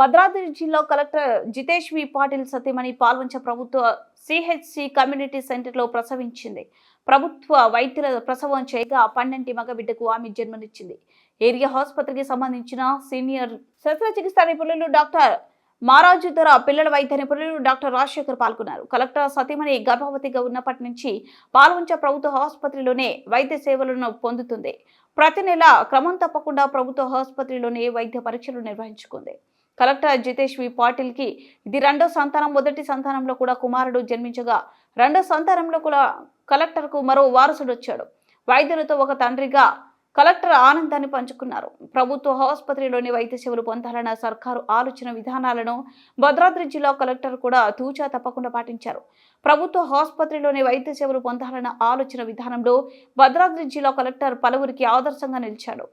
భద్రాద్రి జిల్లా కలెక్టర్ జితేష్ వి పాటిల్ సతీమణి పాల్వంచ ప్రభుత్వ సిహెచ్సి కమ్యూనిటీ సెంటర్లో ప్రసవించింది. ప్రభుత్వ వైద్యుల ప్రసవం చేయగా 12 మగబిడ్డకు ఆమె జన్మనిచ్చింది. ఏరియా ఆసుపత్రికి సంబంధించిన సీనియర్ శస్త్రచికిత్స నిపుణులు డాక్టర్ మారాజుధర, పిల్లల వైద్య నిపుణులు డాక్టర్ రాజశేఖర్ పాల్గొన్నారు. కలెక్టర్ సతీమణి గర్భవతిగా ఉన్నప్పటి నుంచి పాల్వంచ ప్రభుత్వ ఆసుపత్రిలోనే వైద్య సేవలను పొందుతుంది. ప్రతి నెల క్రమం తప్పకుండా ప్రభుత్వ ఆసుపత్రిలోనే వైద్య పరీక్షలు నిర్వహించుకుంది. కలెక్టర్ జితేష్ వి పాటిల్ కి ఇది రెండో సంతానం. మొదటి సంతానంలో కూడా కుమారుడు జన్మించగా రెండో సంతానంలో కూడా కలెక్టర్ కు మరో వారసుడు వచ్చాడు. వైద్యులతో ఒక తండ్రిగా కలెక్టర్ ఆనందాన్ని పంచుకున్నారు. ప్రభుత్వ ఆసుపత్రిలోని వైద్య సేవలు పొందాలన్న సర్కారు ఆలోచన విధానాలను భద్రాద్రి జిల్లా కలెక్టర్ కూడా తూచా తప్పకుండా పాటించారు. ప్రభుత్వ ఆసుపత్రిలోని వైద్య సేవలు పొందాలన్న ఆలోచన విధానంలో భద్రాద్రి జిల్లా కలెక్టర్ పలువురికి ఆదర్శంగా నిలిచాడు.